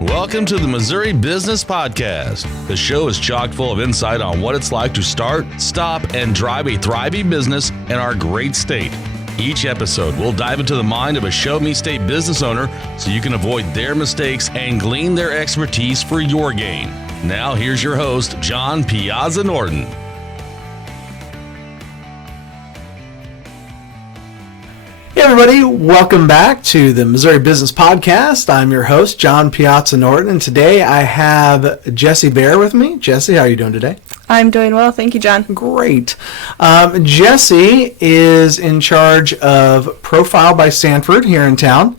Welcome to the Missouri Business Podcast. The show is chock full of insight on what it's like to start, stop, and drive a thriving business in our great state. Each episode, we'll dive into the mind of a Show Me State business owner so you can avoid their mistakes and glean their expertise for your gain. Now, here's your host, John Piazza Norton. Hey everybody, welcome back to the Missouri Business Podcast. I'm your host, John Piazza Norton, and today I have Jessi Behr with me. Jessi, how are you doing today? I'm doing well, thank you, John. Great. Jessi is in charge of Profile by Sanford here in town,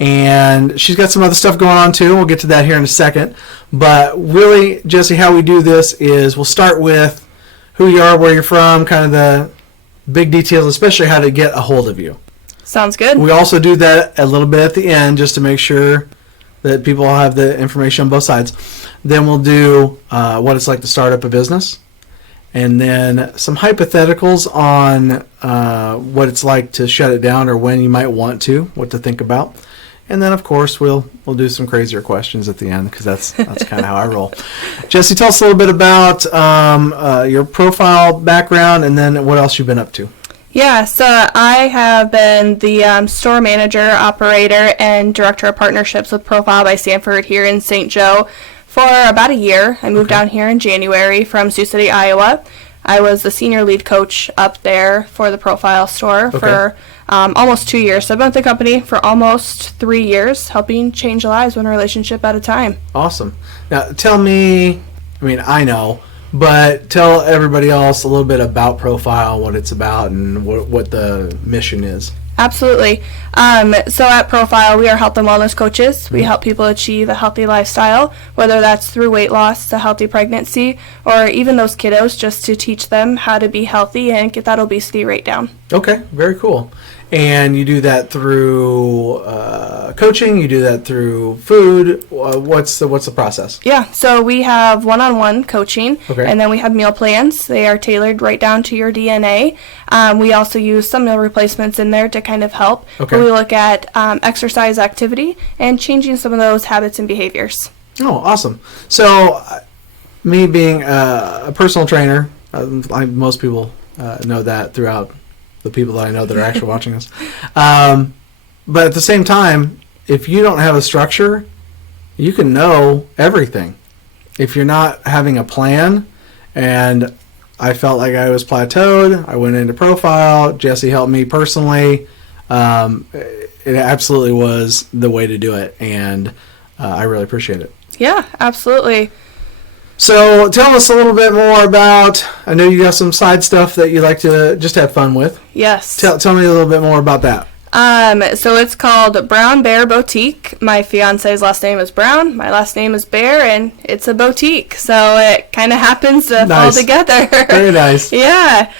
and she's got some other stuff going on too. We'll get to that here in a second. But really, Jessi, how we do this is we'll start with who you are, where you're from, kind of the big details, especially how to get a hold of you. Sounds good. We also do that a little bit at the end just to make sure that people have the information on both sides. Then we'll do what it's like to start up a business, and then some hypotheticals on what it's like to shut it down or when you might want to, what to think about. And then, of course, we'll do some crazier questions at the end because that's kind of how I roll. Jessi, tell us a little bit about your profile background and then what else you've been up to. Yeah, so I have been the store manager, operator, and director of partnerships with Profile by Sanford here in St. Joe for about a year. I moved down here in January from Sioux City, Iowa. I was the senior lead coach up there for the Profile store for almost 2 years. So I've been with the company for almost 3 years, helping change lives one relationship at a time. Awesome. Now, tell me, I know, but tell everybody else a little bit about Profile, what it's about, and what the mission is. Absolutely. So at Profile, we are health and wellness coaches. We help people achieve a healthy lifestyle, whether that's through weight loss, a healthy pregnancy, or even those kiddos, just to teach them how to be healthy and get that obesity rate down. Okay, very cool. And you do that through coaching, you do that through food. What's the process? Yeah, so we have one-on-one coaching, and then we have meal plans. They are tailored right down to your DNA. We also use some meal replacements in there to kind of help. But we look at exercise activity and changing some of those habits and behaviors. Oh, awesome. So me being a personal trainer, most people know that throughout the people that I know that are actually watching us. But at the same time, if you don't have a structure, you can know everything. If you're not having a plan, and I felt like I was plateaued, I went into Profile, Jessi helped me personally. It absolutely was the way to do it, and I really appreciate it. Yeah, absolutely. So tell us a little bit more about, I know you got some side stuff that you like to just have fun with. Yes. Tell me a little bit more about that. So it's called Brown Behr Boutique. My fiance's last name is Brown. My last name is Behr, and it's a boutique. So it kind of happens to fall together. Very nice. Yeah.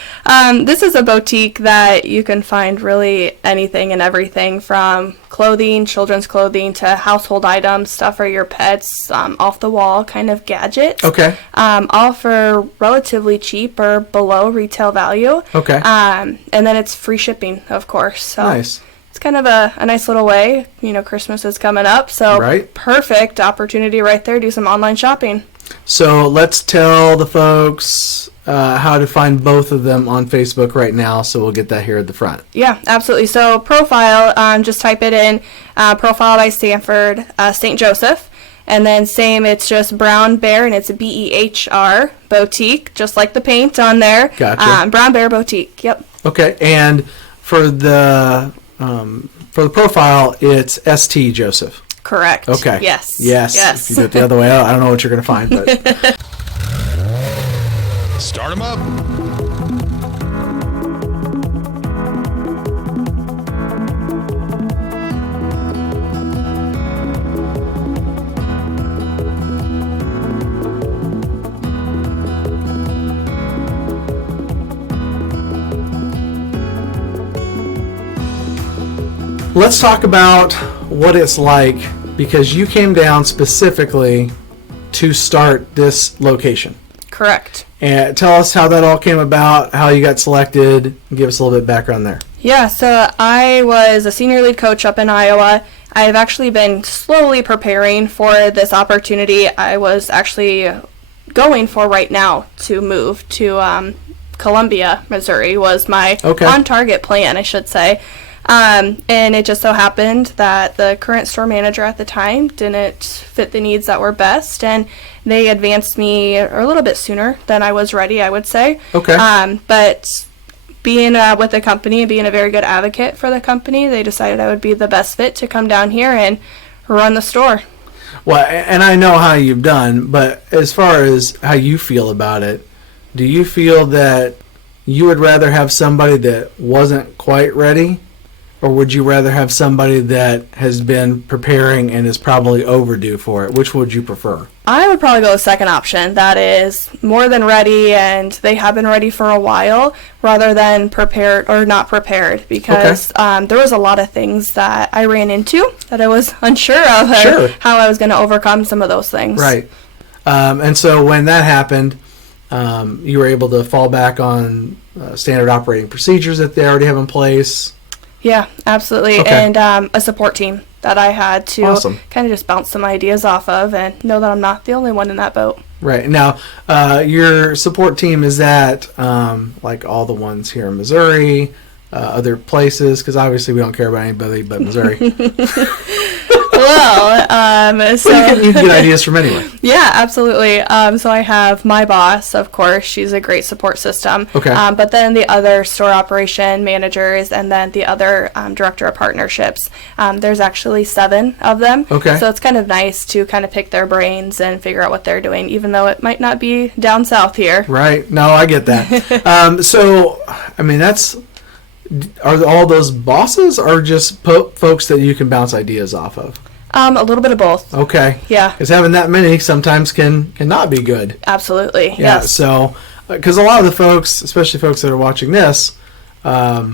This is a boutique that you can find really anything and everything from clothing, children's clothing, to household items, stuff for your pets, off-the-wall kind of gadgets. Okay. All for relatively cheap or below retail value. Okay. And then it's free shipping, of course. So nice. It's kind of a nice little way. Christmas is coming up, so perfect opportunity right there. Do some online shopping. So let's tell the folks how to find both of them on Facebook right now, so we'll get that here at the front. Yeah, absolutely. So Profile, just type it in, Profile by Sanford, St. Joseph. And then same, it's just Brown Behr, and it's a Behr Boutique, just like the paint on there. Gotcha. Brown Behr Boutique, yep. Okay, and for the profile, it's St. Joseph. Correct. Okay. Yes. If you do it the other way out, I don't know what you're going to find. But Start them up. let's talk about what it's like, because you came down specifically to start this location. Correct. And tell us how that all came about, how you got selected, and give us a little bit of background there. Yeah, so I was a senior lead coach up in Iowa, I've actually been slowly preparing for this opportunity. I was actually going for right now to move to Columbia, Missouri was my on-target plan, I should say. And it just so happened that the current store manager at the time didn't fit the needs that were best, and they advanced me a little bit sooner than I was ready, I would say. Okay. But being with the company, being a very good advocate for the company, they decided I would be the best fit to come down here and run the store. Well, and I know how you've done, but as far as how you feel about it, do you feel that you would rather have somebody that wasn't quite ready, or would you rather have somebody that has been preparing and is probably overdue for it? Which would you prefer? I would probably go the second option. That is more than ready, and they have been ready for a while, rather than prepared or not prepared, because there was a lot of things that I ran into that I was unsure of how I was going to overcome some of those things. Right. And so when that happened, you were able to fall back on standard operating procedures that they already have in place. Yeah, absolutely. Okay. And a support team that I had to kind of just bounce some ideas off of and know that I'm not the only one in that boat. Right. Now, your support team, is that like all the ones here in Missouri, other places? Because obviously we don't care about anybody but Missouri. Well, so you can get ideas from anywhere. Yeah, absolutely. So I have my boss, of course. She's a great support system. Okay. But then the other store operation managers, and then the other director of partnerships. There's actually 7 of them. Okay. So it's kind of nice to kind of pick their brains and figure out what they're doing, even though it might not be down south here. Right. No, I get that. So, I mean, are all those bosses or just folks that you can bounce ideas off of? A little bit of both. Okay. Yeah. Because having that many sometimes can not be good. Absolutely. Yeah. Yes. So, because a lot of the folks, especially folks that are watching this, have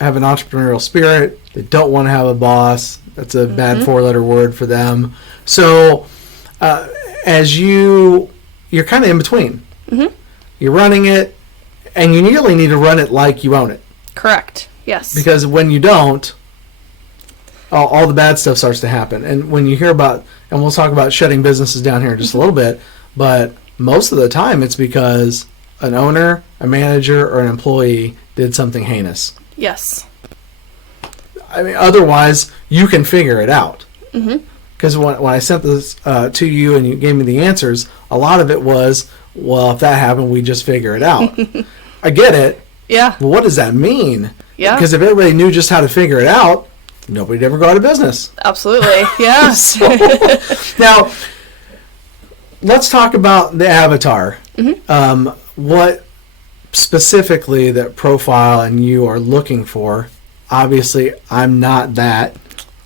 an entrepreneurial spirit. They don't want to have a boss. That's a bad 4-letter word for them. So, as you're kind of in between. Mm-hmm. You're running it, and you nearly need to run it like you own it. Correct. Yes. Because when you don't, all the bad stuff starts to happen. And when you hear about, and we'll talk about shutting businesses down here in just a little bit, but most of the time it's because an owner, a manager, or an employee did something heinous. Yes. I mean, otherwise, you can figure it out. Because when I sent this to you and you gave me the answers, a lot of it was, well, if that happened, we just figure it out. I get it. Yeah. But what does that mean? Yeah. Because if everybody knew just how to figure it out, nobody'd ever go out of business. Absolutely. Yeah. Now, let's talk about the avatar. What specifically that profile and you are looking for? Obviously, I'm not that.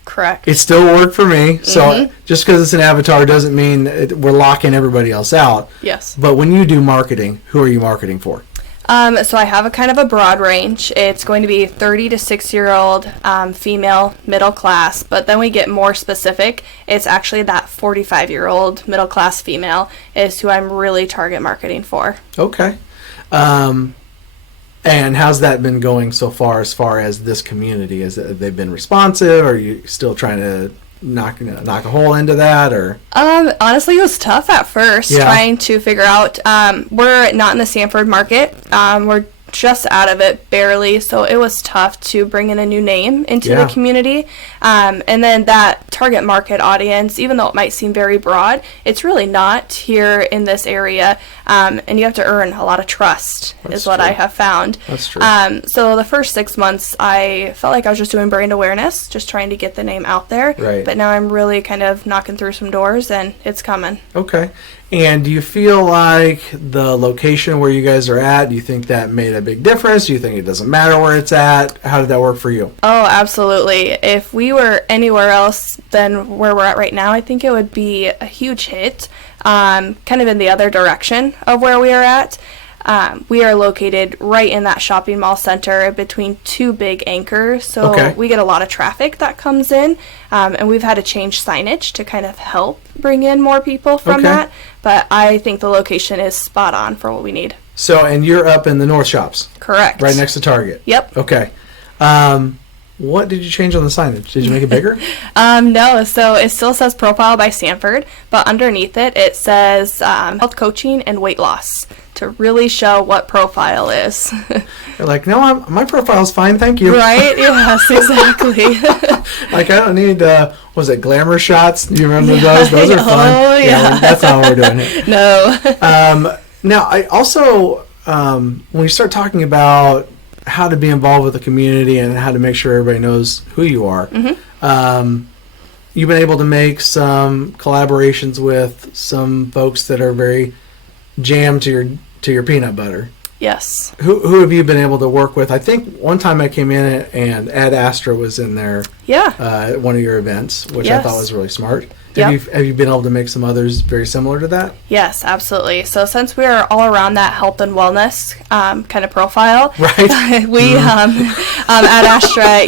Correct. It still worked for me. So just because it's an avatar doesn't mean we're locking everybody else out. Yes. But when you do marketing, who are you marketing for? So I have a kind of a broad range. It's going to be 30 to 6-year-old female, middle class, but then we get more specific. It's actually that 45-year-old middle class female is who I'm really target marketing for. Okay. And how's that been going so far as this community? Have they been responsive? Are you still trying to knock a hole into that, or? Honestly, it was tough at first trying to figure out. We're not in the Sanford market. We're just out of it barely, so it was tough to bring in a new name into the community. And then that target market audience, even though it might seem very broad, it's really not here in this area. And you have to earn a lot of trust. That's what I have found. That's true. So the first 6 months, I felt like I was just doing brand awareness, just trying to get the name out there. Right. But now I'm really kind of knocking through some doors, and it's coming. Okay. And do you feel like the location where you guys are at, do you think that made a big difference? Do you think it doesn't matter where it's at? How did that work for you? Oh, absolutely. If we were anywhere else than where we're at right now, I think it would be a huge hit, kind of in the other direction of where we are at. We are located right in that shopping mall center between 2 big anchors, so we get a lot of traffic that comes in, and we've had to change signage to kind of help bring in more people from that, but I think the location is spot on for what we need. So, and you're up in the North Shops? Correct. Right next to Target? Yep. Okay. what did you change on the signage? Did you make it bigger? No, so it still says Profile by Sanford, but underneath it says health coaching and weight loss to really show what Profile is. You're like, no, my profile's fine, thank you. Right? Yes, exactly. Like, I don't need, was it glamour shots? Do you remember those? Those are fun. Oh, yeah. That's not what we're doing here. No. Now, I also, when we start talking about how to be involved with the community and how to make sure everybody knows who you are, you've been able to make some collaborations with some folks that are very jammed to your peanut butter. Yes. Who have you been able to work with? I think one time I came in and Ed Astra was in there. Yeah. At one of your events, which I thought was really smart. Yep. Have you been able to make some others very similar to that? Yes, absolutely. So since we are all around that health and wellness kind of profile, right? We at Astra,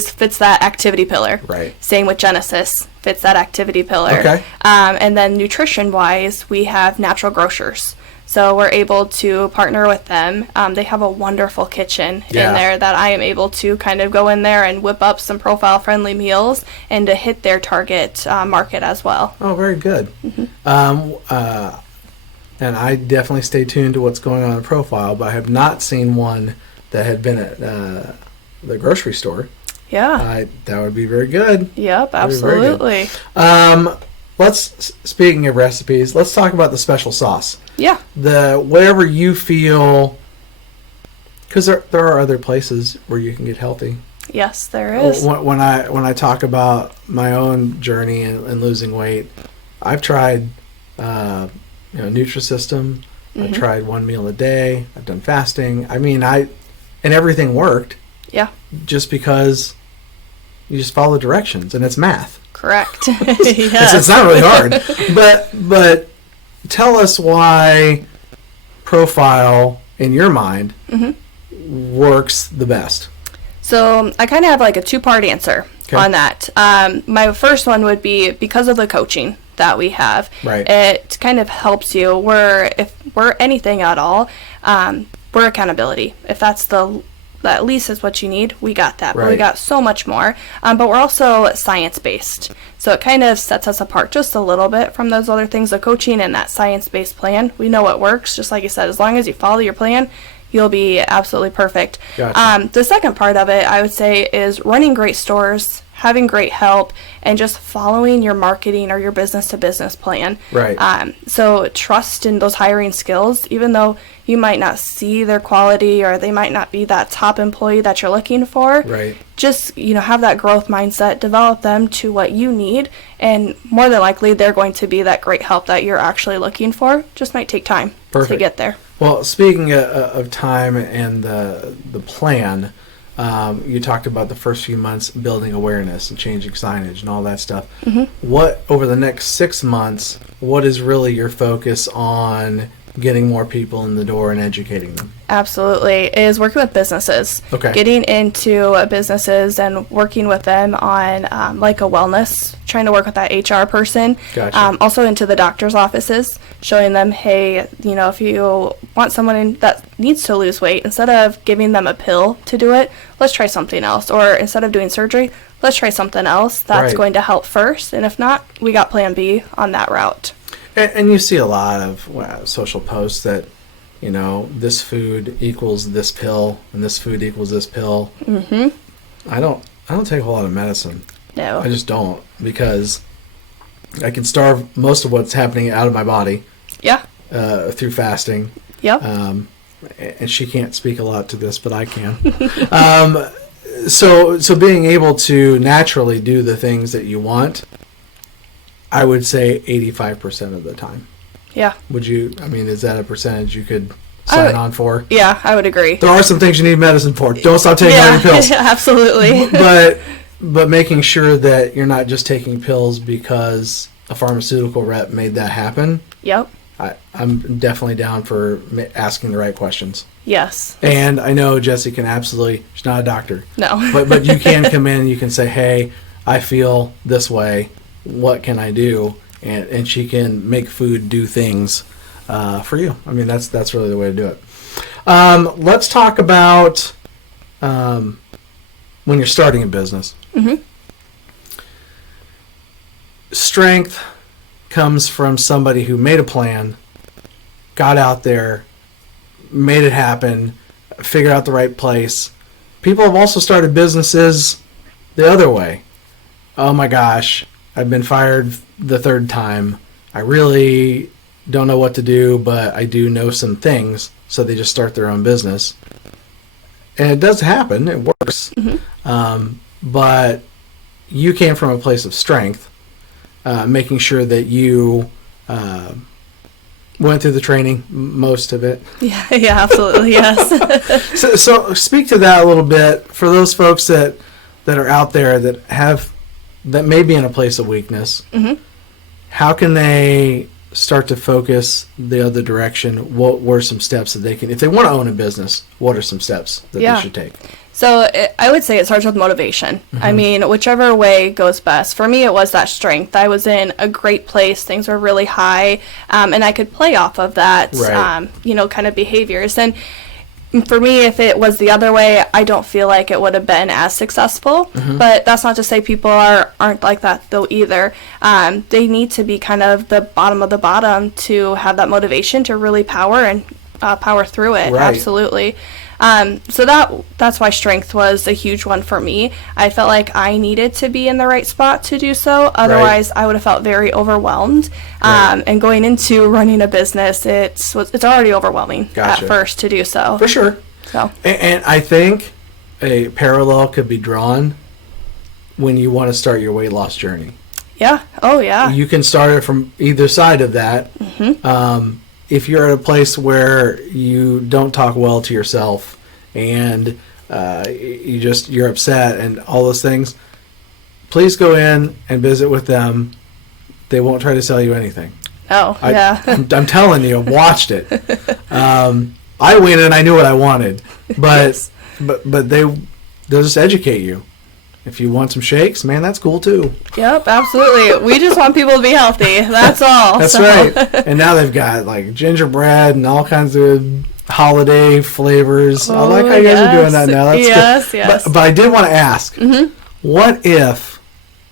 fits that activity pillar. Right. Same with Genesis, fits that activity pillar. Okay. And then nutrition wise, we have Natural Grocers. So we're able to partner with them. They have a wonderful kitchen in there that I am able to kind of go in there and whip up some profile-friendly meals and to hit their target market as well. Oh, very good. And I definitely stay tuned to what's going on in Profile, but I have not seen one that had been at the grocery store. Yeah. That would be very good. Yep, absolutely. Speaking of recipes, let's talk about the special sauce. Yeah. Whatever you feel, because there are other places where you can get healthy. Yes, there is. When I talk about my own journey and losing weight, I've tried Nutrisystem. I've tried 1 meal a day. I've done fasting. I mean, and everything worked. Yeah. Just because you just follow directions and it's math. Correct. Yes. It's not really hard. But tell us why Profile, in your mind, works the best. So I kind of have like a two-part answer on that. My first one would be because of the coaching that we have. Right. It kind of helps you. If we're anything at all, we're accountability. If that's at least is what you need, we got that. Right. But we got so much more. But we're also science-based. So it kind of sets us apart just a little bit from those other things, the coaching and that science-based plan. We know it works, just like you said. As long as you follow your plan, you'll be absolutely perfect. Gotcha. The second part of it, I would say, is running great stores, having great help, and just following your marketing or your business-to-business plan. Right. So trust in those hiring skills, even though you might not see their quality or they might not be that top employee that you're looking for. Right. Just, have that growth mindset, develop them to what you need, and more than likely they're going to be that great help that you're actually looking for. Just might take time to get there. Well, speaking of time and the plan, you talked about the first few months building awareness and changing signage and all that stuff. What, over the next 6 months, what is really your focus on getting more people in the door and educating them? Absolutely. Is working with businesses. Okay. Getting into businesses and working with them on like a wellness, trying to work with that HR person. Gotcha. Also into the doctor's offices, showing them, hey, if you want someone that needs to lose weight, instead of giving them a pill to do it, let's try something else. Or instead of doing surgery, let's try something else that's going to help first. And if not, we got plan B on that route. And you see a lot of social posts that, this food equals this pill and this food equals this pill. I don't take a whole lot of medicine. No. I just don't, because I can starve most of what's happening out of my body. Yeah. Through fasting. Yep. And she can't speak a lot to this, but I can. So being able to naturally do the things that you want, I would say 85% of the time. Yeah. Would you, is that a percentage you could sign on for? Yeah, I would agree. There are some things you need medicine for. Don't stop taking all your pills. Yeah, absolutely. But making sure that you're not just taking pills because a pharmaceutical rep made that happen. Yep. I'm definitely down for asking the right questions. Yes. And I know Jessi can absolutely, she's not a doctor. No. but you can come in and you can say, hey, I feel this way. What can I do? And she can make food do things for you. That's really the way to do it. Let's talk about when you're starting a business. Strength comes from somebody who made a plan, got out there, made it happen, figured out the right place. People have also started businesses the other way. Oh my gosh, I've been fired the third time. I really don't know what to do, but I do know some things. So they just start their own business. And it does happen. It works. But you came from a place of strength, making sure that you went through the training, most of it. Yeah, absolutely, yes. So speak to that a little bit for those folks that are out there that may be in a place of weakness. How can they start to focus the other direction? What were some steps that they can, if they want to own a business, what are some steps that they should take? So I would say it starts with motivation. I mean, whichever way goes best. For me, it was that strength. I was in a great place. Things were really high, and I could play off of that, kind of behaviors. And for me, if it was the other way, I don't feel like it would have been as successful. But that's not to say people aren't like that, though, either. They need to be kind of the bottom of the bottom to have that motivation to really power through it. Right. Absolutely. So that's why strength was a huge one for me. I felt like I needed to be in the right spot to do so. Otherwise, I would have felt very overwhelmed. And going into running a business, it's already overwhelming at first to do so. For sure. So. And I think a parallel could be drawn when you want to start your weight loss journey. Yeah. Oh, yeah. You can start it from either side of that. If you're at a place where you don't talk well to yourself and you're upset and all those things, please go in and visit with them. They won't try to sell you anything. Oh, yeah. I'm telling you, I've watched it. I went in, I knew what I wanted, but they'll just educate you. If you want some shakes, man, that's cool too. Yep, absolutely. We just want people to be healthy. That's all. That's right. And now they've got like gingerbread and all kinds of holiday flavors. I like how you guys are doing that now. That's good. Yes. But I did want to ask, what if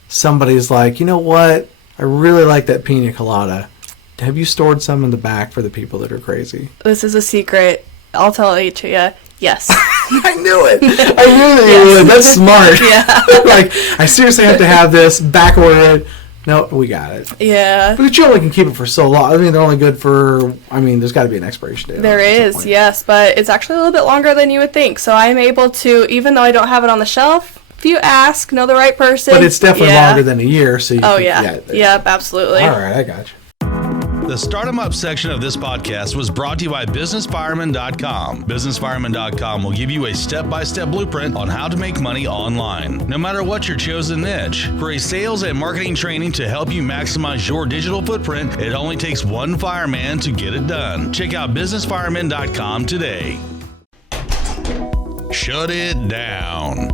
somebody's like, you know what? I really like that pina colada. Have you stored some in the back for the people that are crazy? This is a secret. I'll tell it to you. Yes. I knew it. I knew that you would. That's smart. Like, I seriously have to have this, back order it. No, we got it. Yeah. But you only can keep it for so long. I mean, they're only good for, there's got to be an expiration date. There is, yes. But it's actually a little bit longer than you would think. So I'm able to, even though I don't have it on the shelf, if you ask, know the right person. But it's definitely longer than a year. So you can, Yep, absolutely. All right, I got you. The Start 'em Up section of this podcast was brought to you by BusinessFireman.com. BusinessFireman.com will give you a step-by-step blueprint on how to make money online, no matter what your chosen niche. For a sales and marketing training to help you maximize your digital footprint, it only takes one fireman to get it done. Check out BusinessFireman.com today. Shut it down.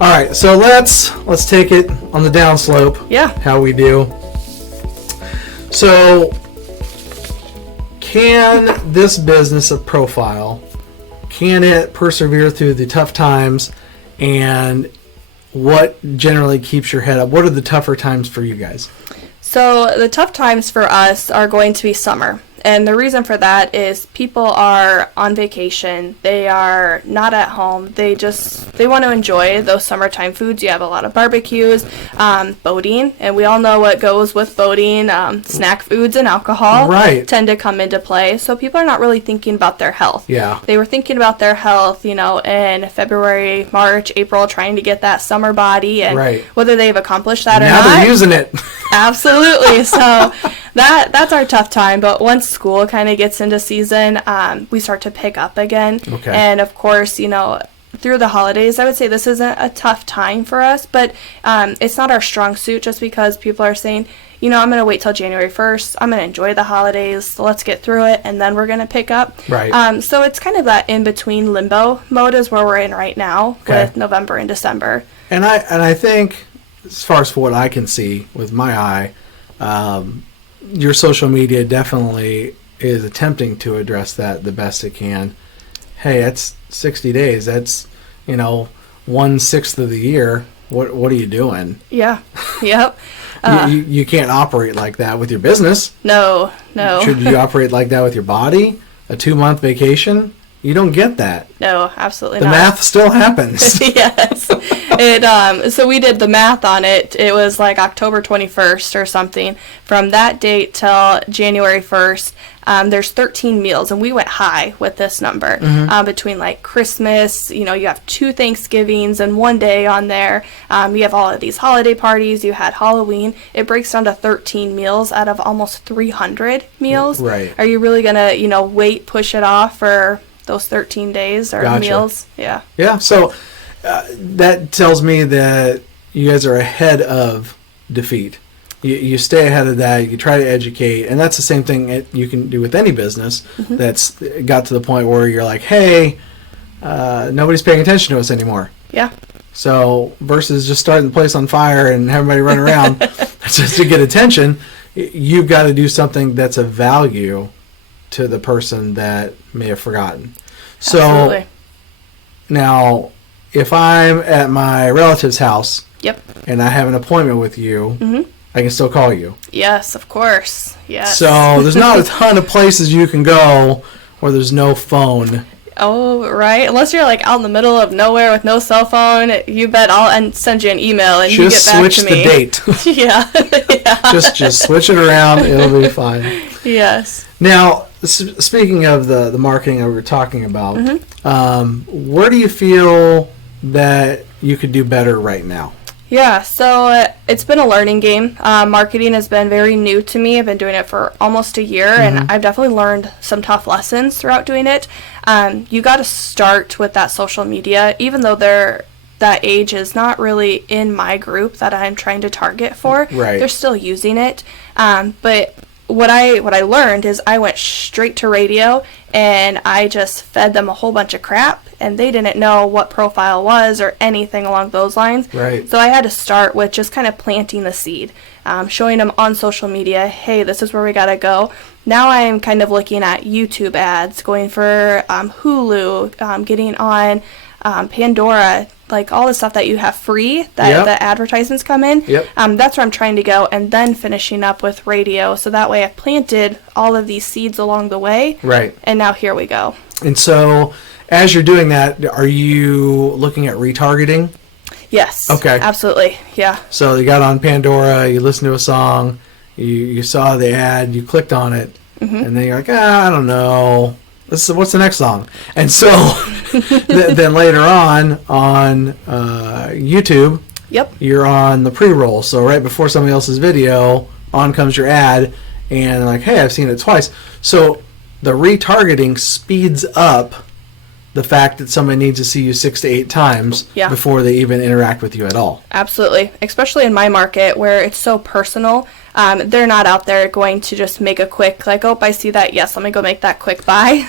All right, so let's take it on the downslope. Yeah. How we do. So, can this business of Profile, can it persevere through the tough times, and what generally keeps your head up? What are the tougher times for you guys? So the tough times for us are going to be summer. And the reason for that is people are on vacation. They are not at home. They want to enjoy those summertime foods. You have a lot of barbecues, boating, and we all know what goes with boating. Snack foods and alcohol tend to come into play. So people are not really thinking about their health. Yeah. They were thinking about their health, in February, March, April, trying to get that summer body, and whether they've accomplished that or not. Now they're using it. Absolutely. So that's our tough time. But once school kind of gets into season, we start to pick up again. Okay. And of course, through the holidays, I would say this isn't a tough time for us, but it's not our strong suit just because people are saying, I'm going to wait till January 1st. I'm going to enjoy the holidays. So let's get through it, and then we're going to pick up. Right. So it's kind of that in-between limbo mode is where we're in right now with November and December. And I think, as far as what I can see with my eye, your social media definitely is attempting to address that the best it can. Hey, that's 60 days. That's, 1/6 of the year. What are you doing? Yeah. Yep. You can't operate like that with your business. No. Should you operate like that with your body? A 2-month vacation? You don't get that. No, absolutely the not. The math still happens. Yes. So we did the math on it. It was like October 21st or something. From that date till January 1st, there's 13 meals, and we went high with this number. Between like Christmas, you have 2 Thanksgivings and 1 day on there. You have all of these holiday parties. You had Halloween. It breaks down to 13 meals out of almost 300 meals. Right. Are you really going to, push it off for those 13 days or Gotcha. meals? Yeah. Yeah, so that tells me that you guys are ahead of defeat. You stay ahead of that. You try to educate, and that's the same thing you can do with any business that's got to the point where you're like, hey, nobody's paying attention to us anymore. Yeah. So versus just starting the place on fire and everybody run around just to get attention, you've got to do something that's of value to the person that may have forgotten. So Absolutely. Now, if I'm at my relative's house, Yep. and I have an appointment with you, I can still call you. Yes, of course. Yes. So there's not a ton of places you can go where there's no phone. Oh, right. Unless you're like out in the middle of nowhere with no cell phone, you bet I'll send you an email and you get back Just to switch me. the date. Yeah. Just switch it around. It'll be fine. Yes. Now, speaking of the marketing that we were talking about, where do you feel that you could do better right now? Yeah, so it's been a learning game. Marketing has been very new to me. I've been doing it for almost a year, and I've definitely learned some tough lessons throughout doing it. You got to start with that social media, even though that age is not really in my group that I'm trying to target for. Right. They're still using it. But what I learned is I went straight to radio, and I just fed them a whole bunch of crap, and they didn't know what profile was or anything along those lines. Right. So I had to start with just kind of planting the seed, showing them on social media, hey, this is where we got to go. Now I'm kind of looking at YouTube ads, going for Hulu, getting on Pandora, like all the stuff that you have free, that the advertisements come in. Yep. That's where I'm trying to go, and then finishing up with radio. So that way I've planted all of these seeds along the way. Right. And now here we go. And so as you're doing that, are you looking at retargeting? Yes. Okay. Absolutely. Yeah. So you got on Pandora, you listened to a song, you saw the ad, you clicked on it, and then you're like, I don't know. What's the next song? And so then later on YouTube, you're on the pre-roll. So right before somebody else's video, on comes your ad, and they're like, hey, I've seen it twice. So the retargeting speeds up the fact that somebody needs to see you 6 to 8 times before they even interact with you at all. Absolutely. Especially in my market where it's so personal. They're not out there going to just make a quick, like, oh, I see that, yes, let me go make that quick buy.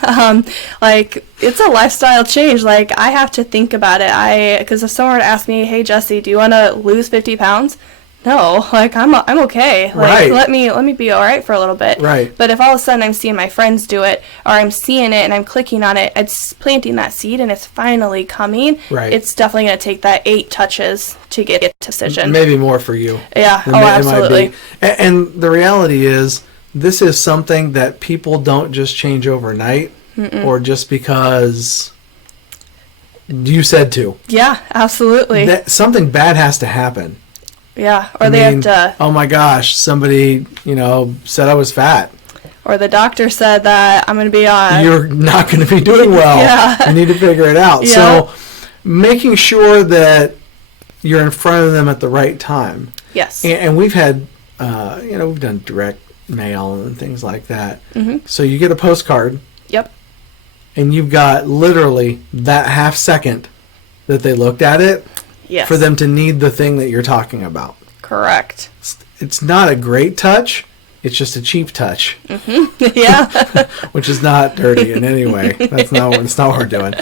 It's a lifestyle change. Like, I have to think about it. Because if someone were to ask me, hey, Jessi, do you want to lose 50 pounds? No, like, I'm okay. Like, let me be all right for a little bit. Right. But if all of a sudden I'm seeing my friends do it, or I'm seeing it and I'm clicking on it, it's planting that seed and it's finally coming. Right. It's definitely going to take that 8 touches to get a decision. Maybe more for you. Yeah. Absolutely. And the reality is, this is something that people don't just change overnight, or just because you said to. Yeah, absolutely. Something bad has to happen. Yeah, or have to... Oh my gosh, somebody, said I was fat. Or the doctor said that I'm going to be on... You're not going to be doing well. Yeah. You need to figure it out. Yeah. So making sure that you're in front of them at the right time. Yes. And we've had, we've done direct mail and things like that. So you get a postcard. Yep. And you've got literally that half second that they looked at it. Yes. For them to need the thing that you're talking about. Correct. It's not a great touch. It's just a cheap touch. Yeah. Which is not dirty in any way. That's not what we're doing.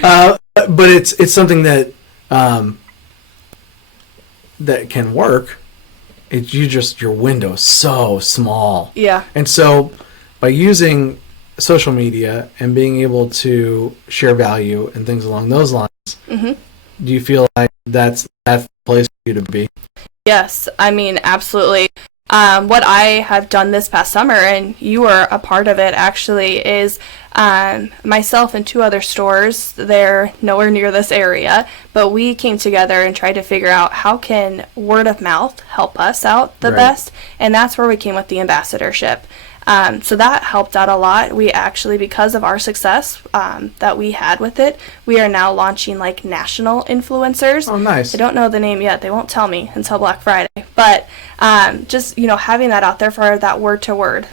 But it's something that that can work. Your window is so small. Yeah. And so by using social media and being able to share value and things along those lines, do you feel like that's the place for you to be? Yes, I mean, absolutely. What I have done this past summer, and you were a part of it actually, is myself and 2 other stores, they're nowhere near this area, but we came together and tried to figure out how can word of mouth help us out the best, and that's where we came with the ambassadorship. So that helped out a lot. We actually, because of our success that we had with it, we are now launching like national influencers. Oh, nice. I don't know the name yet. They won't tell me until Black Friday. But just, having that out there for that word to word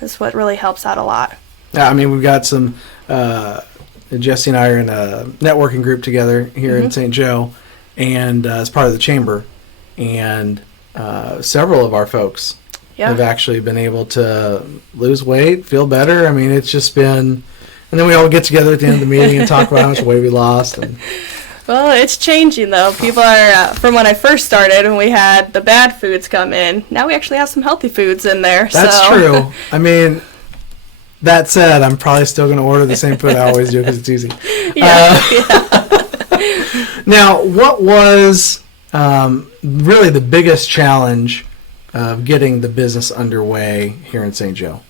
is what really helps out a lot. Yeah, I mean, we've got some, Jessi and I are in a networking group together here in St. Joe, and as part of the chamber, and several of our folks have actually been able to lose weight, feel better. I mean, it's just been, and then we all get together at the end of the meeting and talk about how much weight we lost. And well, it's changing though. People are, from when I first started, when we had the bad foods come in, now we actually have some healthy foods in there. That's true. I mean, that said, I'm probably still going to order the same food I always do because it's easy. Now, what was really the biggest challenge of getting the business underway here in St. Joe?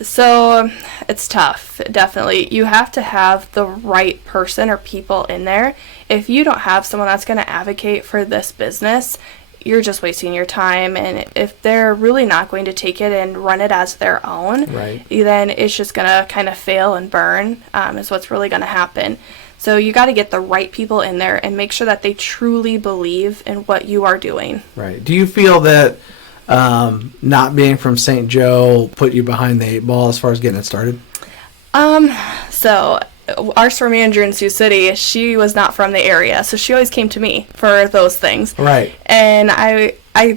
So it's tough, definitely. You have to have the right person or people in there. If you don't have someone that's going to advocate for this business, you're just wasting your time. And if they're really not going to take it and run it as their own, then it's just going to kind of fail and burn, is what's really going to happen. So you got to get the right people in there and make sure that they truly believe in what you are doing. Right. Do you feel that not being from St. Joe put you behind the 8 ball as far as getting it started? So our store manager in Sioux City, she was not from the area, so she always came to me for those things. Right. And I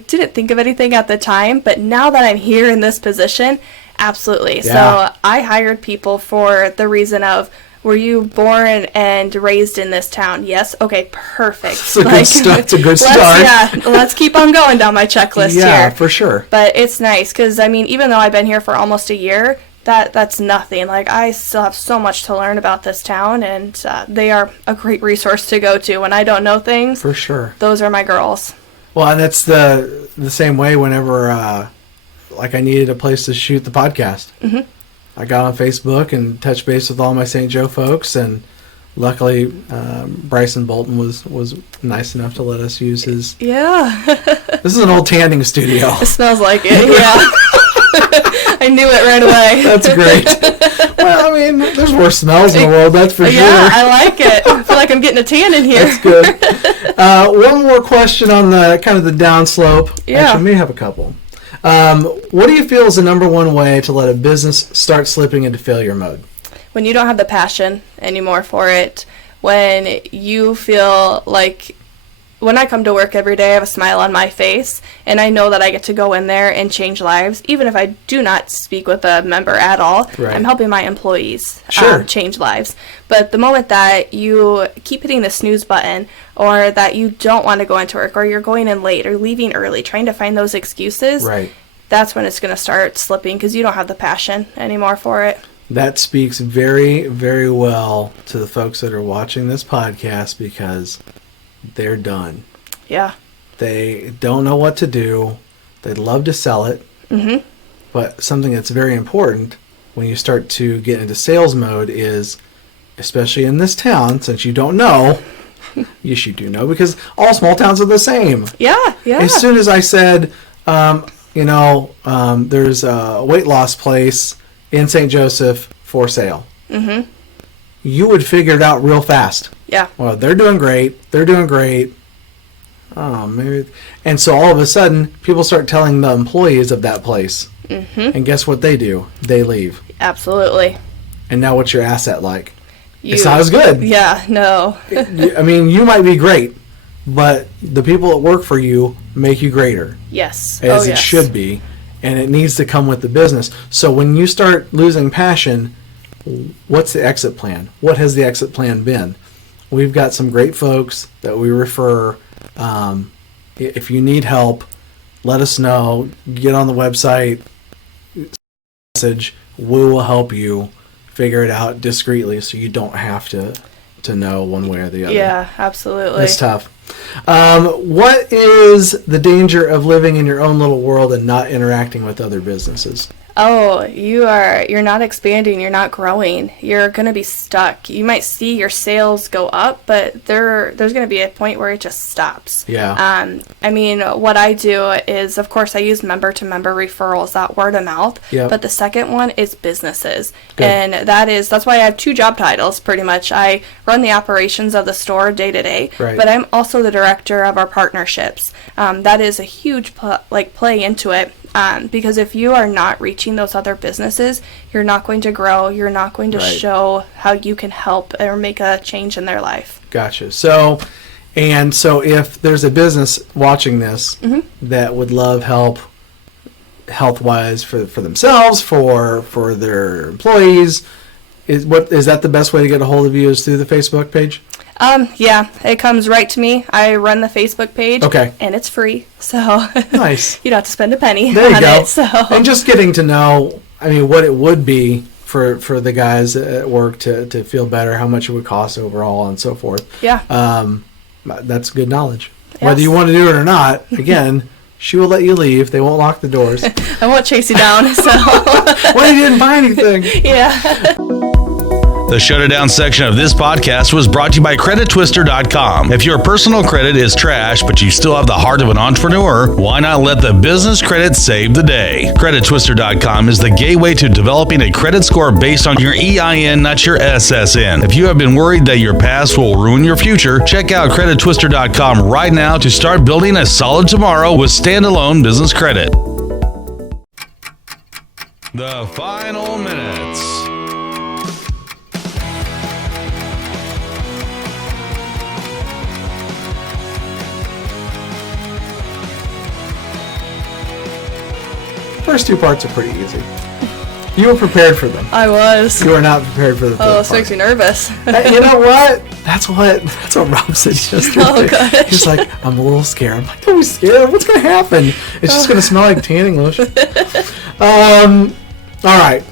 didn't think of anything at the time, but now that I'm here in this position, absolutely. Yeah. So I hired people for the reason of, were you born and raised in this town? Yes. Okay, perfect. It's a good start. It's a good start. Let's keep on going down my checklist here. Yeah, for sure. But it's nice because, I mean, even though I've been here for almost a year, that's nothing. Like, I still have so much to learn about this town, and they are a great resource to go to when I don't know things. For sure. Those are my girls. Well, and it's the same way whenever, like, I needed a place to shoot the podcast. I got on Facebook and touched base with all my St. Joe folks, and luckily Bryson Bolton was nice enough to let us use his. Yeah. This is an old tanning studio. It smells like it, yeah. I knew it right away. That's great. Well, I mean, there's worse smells in the world, that's for sure. Yeah, I like it. I feel like I'm getting a tan in here. That's good. One more question on the kind of the downslope. Yeah. Actually, I may have a couple. What do you feel is the number one way to let a business start slipping into failure mode? When you don't have the passion anymore for it, when you feel like, when I come to work every day, I have a smile on my face, and I know that I get to go in there and change lives. Even if I do not speak with a member at all, I'm helping my employees change lives. But the moment that you keep hitting the snooze button, or that you don't want to go into work, or you're going in late or leaving early, trying to find those excuses, that's when it's going to start slipping because you don't have the passion anymore for it. That speaks very, very well to the folks that are watching this podcast because they're done. Yeah. They don't know what to do. They'd love to sell it. But something that's very important when you start to get into sales mode is, especially in this town, since you don't know, yes, you do know, because all small towns are the same. Yeah. As soon as I said, there's a weight loss place in St. Joseph for sale, you would figure it out real fast. Yeah. Well, they're doing great. Oh, maybe. And so all of a sudden, people start telling the employees of that place. And guess what they do? They leave. Absolutely. And now what's your asset like? It's not as good. Yeah, no. I mean, you might be great, but the people that work for you make you greater. Yes. As it should be. And it needs to come with the business. So when you start losing passion, what's the exit plan? What has the exit plan been? We've got some great folks that we refer. If you need help, let us know. Get on the website, message. We will help you figure it out discreetly so you don't have to know one way or the other. Yeah, absolutely. It's tough. What is the danger of living in your own little world and not interacting with other businesses? Oh, you're not expanding, you're not growing. You're going to be stuck. You might see your sales go up, but there's going to be a point where it just stops. Yeah. I mean, what I do is, of course, I use member-to-member referrals, that word of mouth. Yep. But the second one is businesses. Good. And that's why I have 2 job titles, pretty much. I run the operations of the store day to day, Right. but I'm also the director of our partnerships. That is a huge play into it. Because if you are not reaching those other businesses, you're not going to grow. You're not going to Right. show how you can help or make a change in their life. Gotcha. So if there's a business watching this that would love help health-wise for themselves, for their employees, is that the best way to get a hold of you is through the Facebook page? Yeah, it comes right to me. I run the Facebook page. Okay. And it's free, so Nice. you don't have to spend a penny There you on go. it. So And just getting to know, what it would be for the guys at work to feel better, how much it would cost overall, and so forth. yeah, That's good knowledge. Yes. Whether you want to do it or not, again, she will let you leave. They won't lock the doors. I won't chase you down. So Well, you didn't buy anything. yeah. The Shut It Down section of this podcast was brought to you by CreditTwister.com. If your personal credit is trash, but you still have the heart of an entrepreneur, why not let the business credit save the day? CreditTwister.com is the gateway to developing a credit score based on your EIN, not your SSN. If you have been worried that your past will ruin your future, check out CreditTwister.com right now to start building a solid tomorrow with standalone business credit. The final minutes. First 2 parts are pretty easy. You were prepared for them. I was. You were not prepared for the third Oh, part. this makes me nervous. Hey, you know what? That's what Rob said yesterday. Oh, gosh. He's like, I'm a little scared. I'm like, don't be scared. What's going to happen? It's just going to smell like tanning lotion. All right.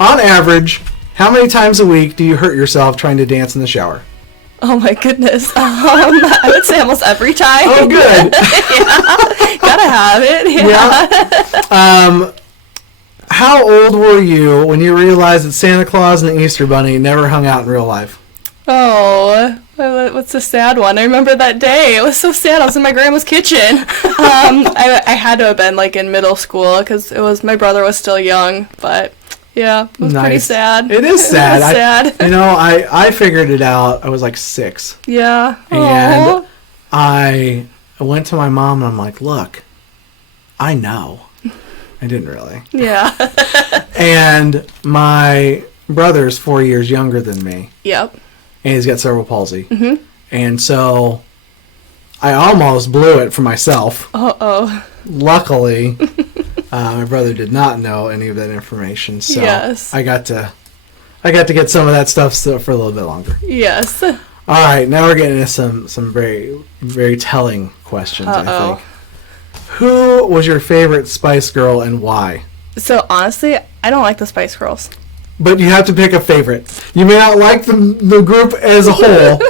On average, how many times a week do you hurt yourself trying to dance in the shower? Oh my goodness. I would say almost every time. Oh, good. Yeah. Gotta have it. Yeah. How old were you when you realized that Santa Claus and the Easter Bunny never hung out in real life? Oh, what's the sad one? I remember that day. It was so sad. I was in my grandma's kitchen. I had to have been like in middle school because my brother was still young, but yeah, it was pretty sad. It is sad. It was sad. I figured it out. I was like 6. Yeah. And Aww. I went to my mom and I'm like, look, I know. I didn't really. Yeah. And my brother's 4 years younger than me. Yep. And he's got cerebral palsy. Mm-hmm. And so I almost blew it for myself. Uh-oh. Luckily, my brother did not know any of that information. So Yes. I got to get some of that stuff still for a little bit longer. Yes. All right, now we're getting into some very, very telling questions, I Uh-oh. think. Who was your favorite Spice Girl and why? So honestly, I don't like the Spice Girls. But you have to pick a favorite. You may not like the group as a whole,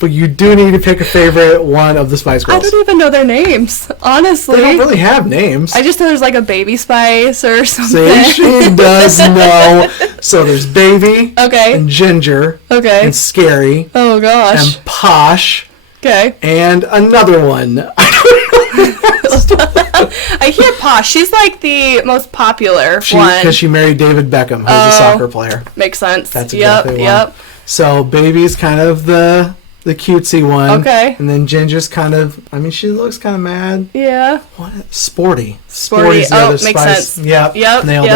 but you do need to pick a favorite one of the Spice I Girls. don't even know their names, honestly. They don't really have names. I just know there's like a Baby Spice or something. See, she does know. So there's Baby, Okay. and Ginger, Okay. and Scary, Oh gosh. and Posh, Okay. and another one. I hear Posh. She's like the most popular one. Because she married David Beckham, who's a soccer player. Makes sense. That's exactly one. Yep. So Baby's kind of the cutesy one. Okay. And then Ginger's kind of, she looks kind of mad. Yeah. What? Sporty. Sporty. Sporty's the other Makes Spice. sense. Yep. Nailed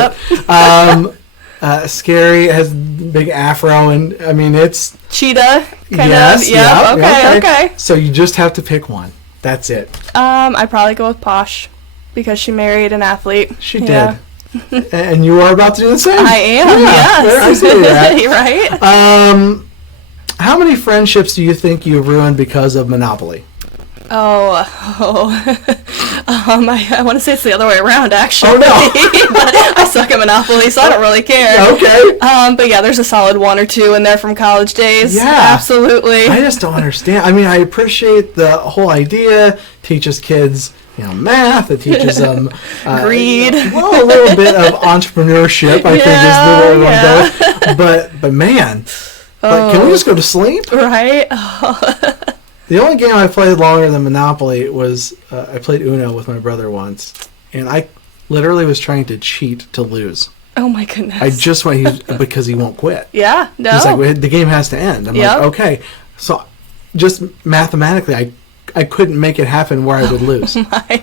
it. Scary has big afro, and it's Cheetah. Kind yes. of. Yep. Yeah, Okay. So you just have to pick one. That's it. I'd probably go with Posh because she married an athlete. She Yeah. did. And you are about to do the same. I am. Yeah, Yes. I see where you're at. Right. How many friendships do you think you've ruined because of Monopoly? Oh. I want to say it's the other way around, actually. Oh, no. But I suck at Monopoly, so I don't really care. Okay. But yeah, there's a solid 1 or 2 in there from college days. Yeah. Absolutely. I just don't understand. I mean, I appreciate the whole idea. Teaches kids, math. It teaches them greed. A little bit of entrepreneurship. I think is the way we want to go. But man, can we just go to sleep? Right. The only game I played longer than Monopoly was I played Uno with my brother once, and I literally was trying to cheat to lose. Oh my goodness. I just went because he won't quit. Yeah. No. He's like, the game has to end. I'm like, okay. So just mathematically, I couldn't make it happen where I would lose. Oh my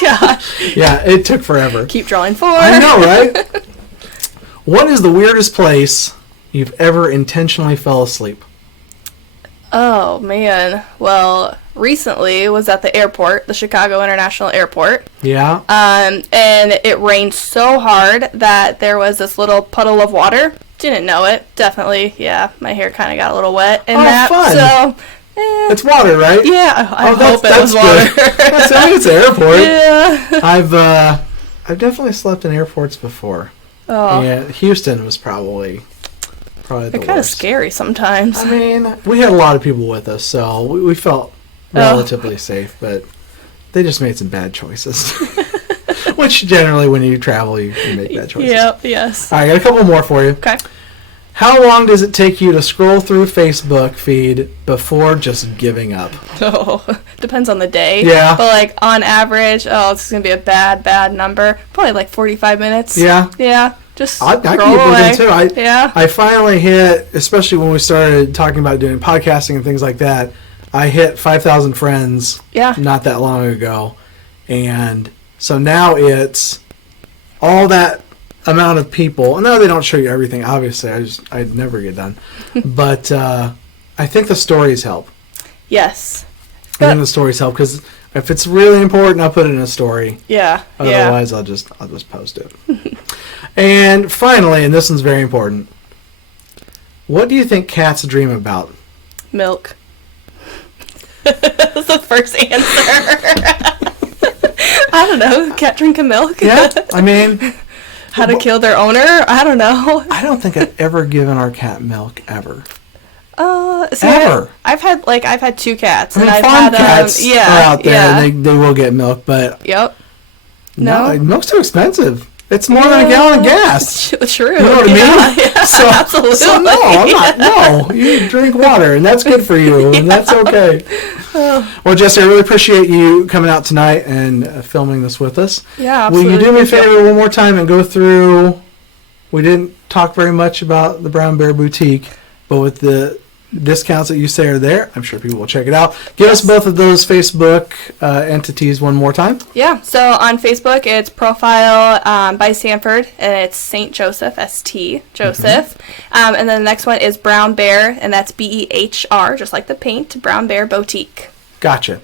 gosh. Yeah, it took forever. Keep drawing 4. I know, right? What is the weirdest place you've ever intentionally fell asleep? Oh, man. Well, recently was at the airport, the Chicago International Airport. Yeah. And it rained so hard that there was this little puddle of water. Didn't know it. Definitely, yeah. My hair kind of got a little wet in that. Fun. So, it's water, right? Yeah, I hope that's it was water. It's an airport. Yeah. I've definitely slept in airports before. Oh. Yeah, Houston was probably the They're worst. kind of scary sometimes. I mean, we had a lot of people with us, so we felt relatively safe, but they just made some bad choices. Which generally, when you travel, you make bad choices. Yep, yes. All right, I got a couple more for you. Okay. How long does it take you to scroll through Facebook feed before just giving up? Oh, depends on the day. Yeah. But, like, on average, it's going to be a bad number. Probably, like, 45 minutes. Yeah. Yeah. Just I scroll keep away. looking, too. Yeah. I finally hit, especially when we started talking about doing podcasting and things like that, I hit 5,000 friends not that long ago. And so now it's all that amount of people. No, they don't show you everything, obviously. I'd never get done. But I think the stories help. Yes. I think the stories help because if it's really important, I'll put it in a story. Yeah. Otherwise, I'll just post it. And finally, and this one's very important, what do you think cats dream about? Milk. That's the first answer. I don't know. Cat drinking milk? Yeah, I mean... How to kill their owner? I don't know. I don't think I've ever given our cat milk, ever. See, ever. I've had 2 cats. I mean, and I've farm had, cats are out there, and they will get milk, but... Yep. No, milk's too expensive. It's more than a gallon of gas. True. You know what I mean? Yeah, so, absolutely. So no, I'm not. No, you drink water, and that's good for you, and that's okay. Well, Jessi, I really appreciate you coming out tonight and filming this with us. Yeah, absolutely. Will you do me a favor one more time and go through? We didn't talk very much about the Brown Bear Boutique, but with the discounts that you say are there, I'm sure people will check it out. Give us both of those Facebook entities one more time. Yeah, so on Facebook, it's Profile by Sanford, and it's St. Joseph, S-T, Joseph. And then the next one is Brown Bear, and that's B-E-H-R, just like the paint, Brown Bear Boutique. Gotcha.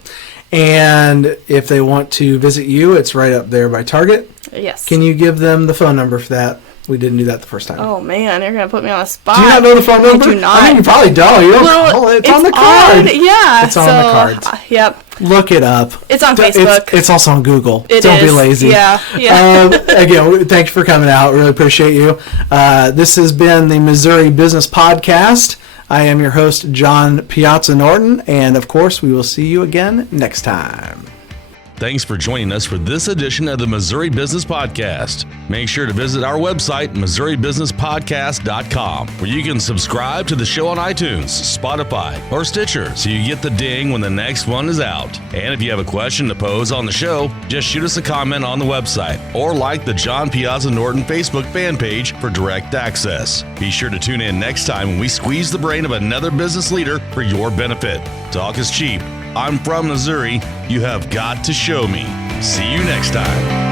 And if they want to visit you, it's right up there by Target. Yes. Can you give them the phone number for that? We didn't do that the first time. Oh, man, you're going to put me on the spot. Do you not know the phone number? I do not. I mean, you probably don't. You don't call it. It's on the card. Yeah. It's on the cards. Yep. Look it up. It's on Facebook. It's also on Google. It don't is. Be lazy. Yeah. Again, thank you for coming out. Really appreciate you. This has been the Missouri Business Podcast. I am your host, John Piazza Norton, and of course, we will see you again next time. Thanks for joining us for this edition of the Missouri Business Podcast. Make sure to visit our website, MissouriBusinessPodcast.com, where you can subscribe to the show on iTunes, Spotify, or Stitcher so you get the ding when the next one is out. And if you have a question to pose on the show, just shoot us a comment on the website or like the John Piazza Norton Facebook fan page for direct access. Be sure to tune in next time when we squeeze the brain of another business leader for your benefit. Talk is cheap. I'm from Missouri. You have got to show me. See you next time.